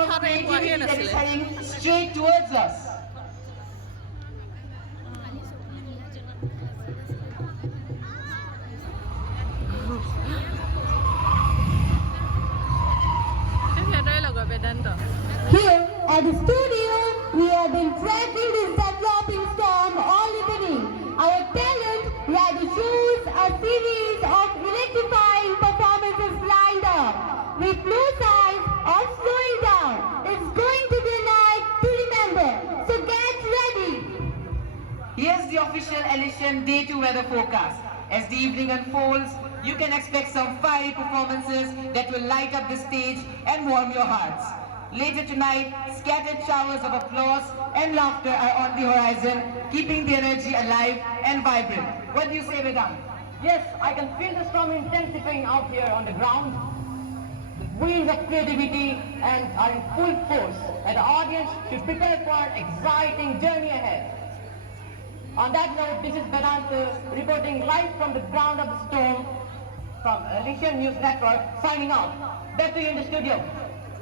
of creativity that is heading straight towards us. Here at the studio, we have been tracking this developing storm all evening. Our talent rather shows a series of electrifying performances lined up, with no signs of slowing down. It's going to be a night to remember, so get ready. Here's the official Elysian Day 2 weather forecast. As the evening unfolds, you can expect some fiery performances that will light up the stage and warm your hearts. Later tonight, scattered showers of applause and laughter are on the horizon, keeping the energy alive and vibrant. What do you say, Vedant? Yes, I can feel the storm intensifying out here on the ground. The wheels of creativity and are in full force, and the audience should prepare for an exciting journey ahead. On that note, this is Vedanta reporting live from the ground of the storm from Elysian News Network, signing out. Back to you in the studio.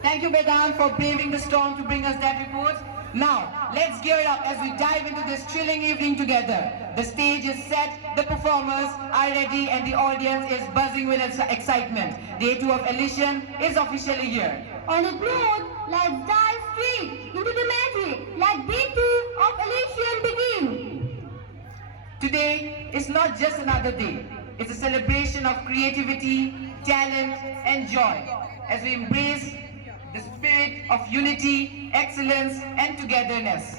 Thank you, Vedant, for braving the storm to bring us that report. Now, let's gear up as we dive into this thrilling evening together. The stage is set, the performers are ready, and the audience is buzzing with excitement. Day 2 of Elysian is officially here. On that note, let's dive straight into the magic. Let Day 2 of Elysian begin. Today is not just another day. It's a celebration of creativity, talent, and joy as we embrace the spirit of unity, excellence, and togetherness.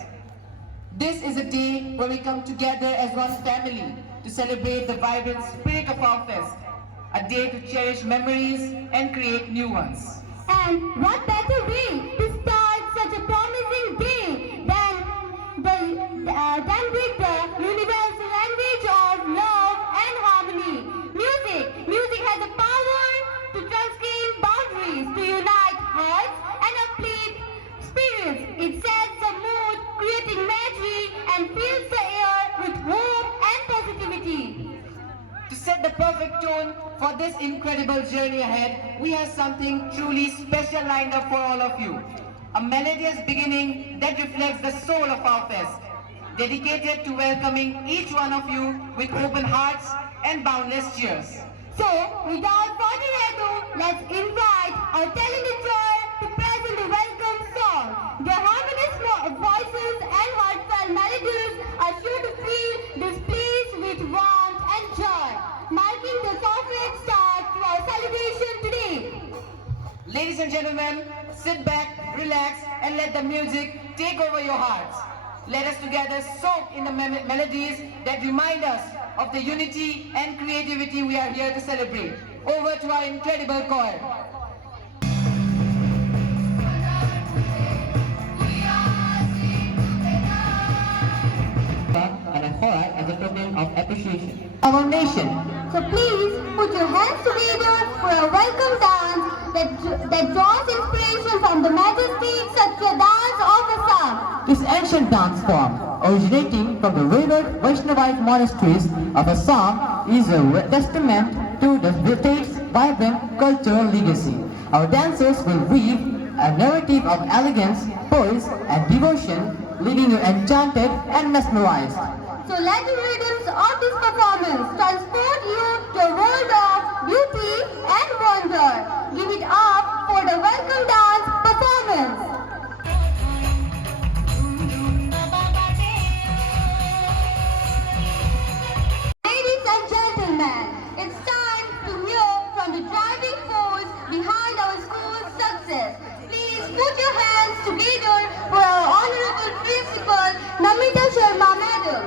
This is a day where we come together as one family to celebrate the vibrant spirit of our fest, a day to cherish memories and create new ones. And what better way to start such a promising day than with the universal language of love and harmony. Music. Music has the power to transcend boundaries, to unite hearts and uplift spirits. It sets the mood, creating magic, and fills the air with hope and positivity. To set the perfect tone for this incredible journey ahead, we have something truly special lined up for all of you. A melodious beginning that reflects the soul of our fest, dedicated to welcoming each one of you with open hearts and boundless cheers. So, without further ado, let's invite our talented choir to present the welcome song. Their harmonious voices and heartfelt melodies are sure to fill this place with warmth and joy, marking the soft start to our celebration today. Ladies and gentlemen, sit back, relax, and let the music take over your hearts. Let us together soak in the melodies that remind us of the unity and creativity we are here to celebrate. Over to our incredible choir. And a choir as a token of appreciation. Our nation. So please put your hands together for a welcome dance that draws inspiration from the majestic Satya dance of Assam. This ancient dance form, originating from the revered Vaishnavite monasteries of Assam, is a testament to the state's vibrant cultural legacy. Our dancers will weave a narrative of elegance, poise, and devotion, leaving you enchanted and mesmerized. So let the rhythms of this performance transport you to a world of beauty and wonder. Give it up for the welcome dance performance. Ladies and gentlemen, it's time to hear from the driving force behind our school's success. Please put your hands together for our Honorable Principal, Namita Sharma Madam.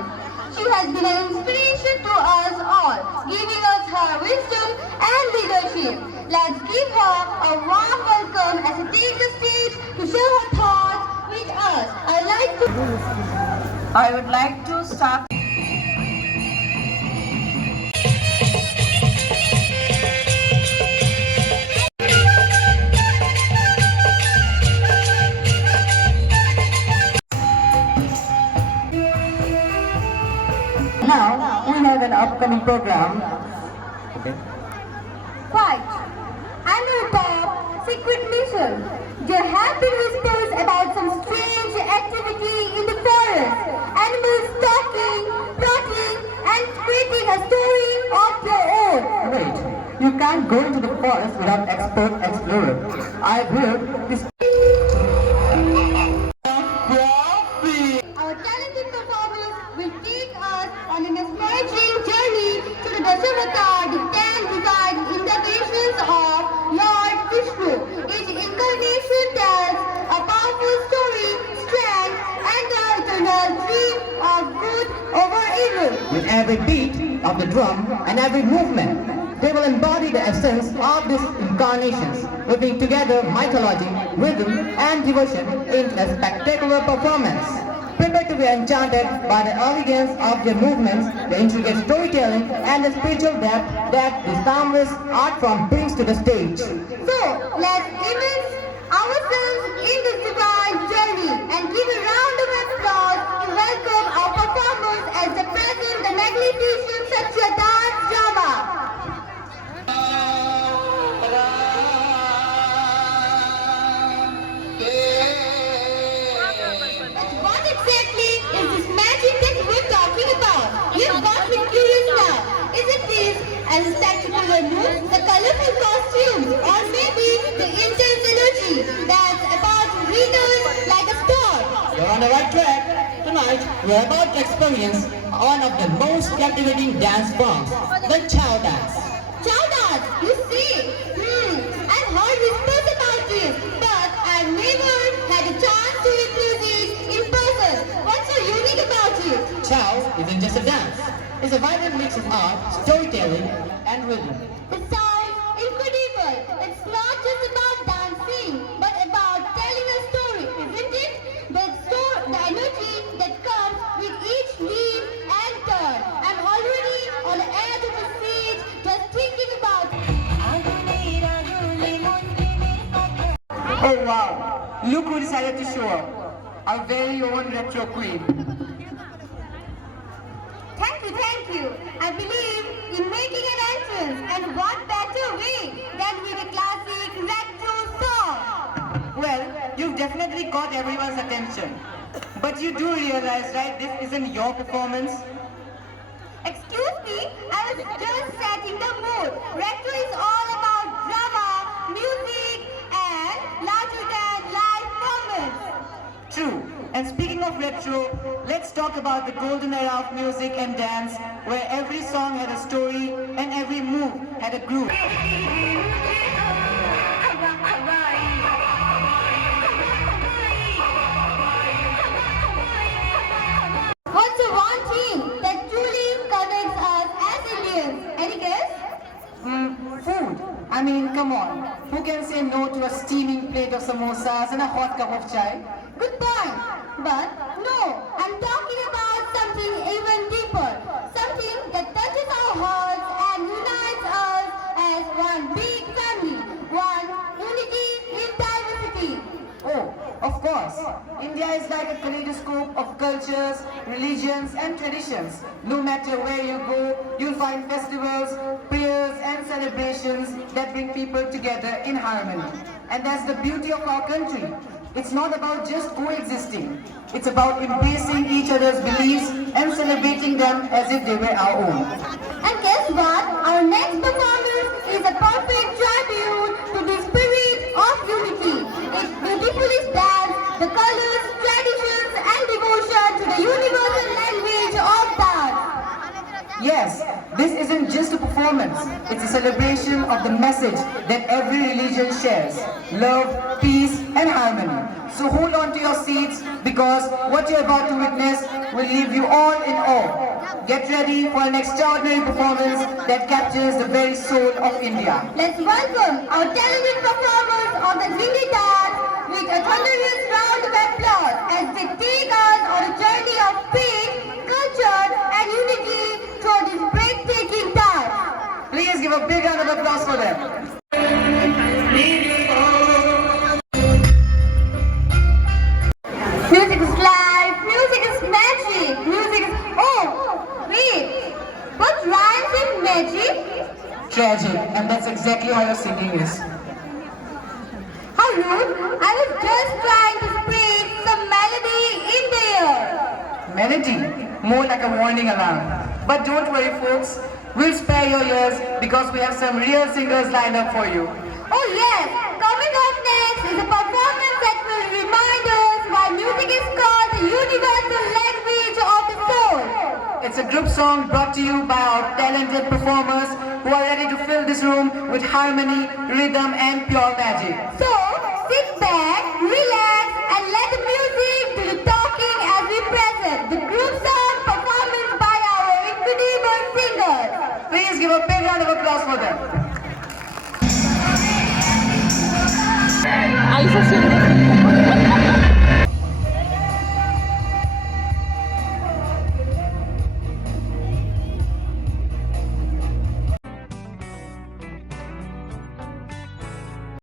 She has been an inspiration to us all, giving us her wisdom and leadership. Let's give her a warm welcome as she takes the stage to share her thoughts with us. I would like to start. Now, we have an upcoming program. Okay. Right. Annual Pop Secret Mission. There have been whispers about some strange activity in the forest. Animals talking, plotting, and creating a story of their own. Wait, you can't go into the forest without expert explorer. I've heard this. Our talented performers will take us on an mesmerizing journey to the Dasavatar, the 10 divine incarnations of Lord Vishnu. Each incarnation tells a powerful story, strength, and the eternal dream of good over evil. With every beat of the drum and every movement, they will embody the essence of these incarnations, weaving together mythology, rhythm, and devotion into a spectacular performance. Prepare to be enchanted by the elegance of their movements, the intricate storytelling, and the spiritual depth that this timeless art form brings to the stage. So, let's immerse ourselves in this divine journey and give a round of applause to welcome our performers as they present the magnificent Satya Dance drama. But what exactly is this magic that we're talking about? You've got me curious now. Is it this as a spectacular move, the colorful costumes, or maybe the intense energy that's about to read us like a storm? You're on the right track. Tonight, we're about to experience one of the most captivating dance forms, the Chow Dance. Chow dance, you see? I've heard whispers about this, but I've never had a chance to witness it in person. What's so unique about it? Chow isn't just a dance. It's a vibrant mix of art, storytelling, and rhythm. It sounds incredible. It's not just about dancing, but about telling a story, isn't it? The energy that comes with each leap and turn. I'm already on the edge of the seat just thinking about it. Oh wow, look who decided to show up. Our very own retro queen. Thank you. I believe in making an entrance, and what better way than with a classic retro song? Well, you've definitely caught everyone's attention. But you do realize, right, this isn't your performance? Excuse me, I was just setting the mood. Retro is all about drama, music, and larger than life moments. True. And speaking of retro, let's talk about the golden era of music and dance, where every song had a story and every move had a groove. What's the one thing that truly connects us as Indians? Any guess? Food. I mean, come on. Who can say no to a steaming plate of samosas and a hot cup of chai? Good point. But no, I'm talking about something even deeper. Something that touches our hearts and unites us as one big family. One unity in diversity. Oh, of course. India is like a kaleidoscope of cultures, religions and traditions. No matter where you go, you'll find festivals, prayers and celebrations that bring people together in harmony. And that's the beauty of our country. It's not about just coexisting. It's about embracing each other's beliefs and celebrating them as if they were our own. And guess what? Our next performance is a perfect tribute to the spirit of unity. It beautifully blends the colors, traditions, and devotion to the universal language of dance. Yes, this isn't just a performance. It's a celebration of the message that every religion shares. Love, peace, and harmony. So hold on to your seats because what you're about to witness will leave you all in awe. Get ready for an extraordinary performance that captures the very soul of India. Let's welcome our talented performers of the Zindi dance with a thunderous round of applause as they take us on a journey of faith, culture, and unity through this breathtaking dance. Please give a big round of applause for them. Music is life, music is magic, music is... Oh, wait, what rhymes with magic? Tragic, and that's exactly how your singing is. How rude, I just trying to spread some melody in the air. Melody, more like a warning alarm. But don't worry folks, we'll spare your ears because we have some real singers lined up for you. Oh yes, coming up next is a performance that will remind us why music is called the universal language of the soul. It's a group song brought to you by our talented performers who are ready to fill this room with harmony, rhythm and pure magic. So, sit back, relax and let the music do the talking as we present the group song performance by our incredible singers. Please give a big round of applause for them. Alisa Sundari.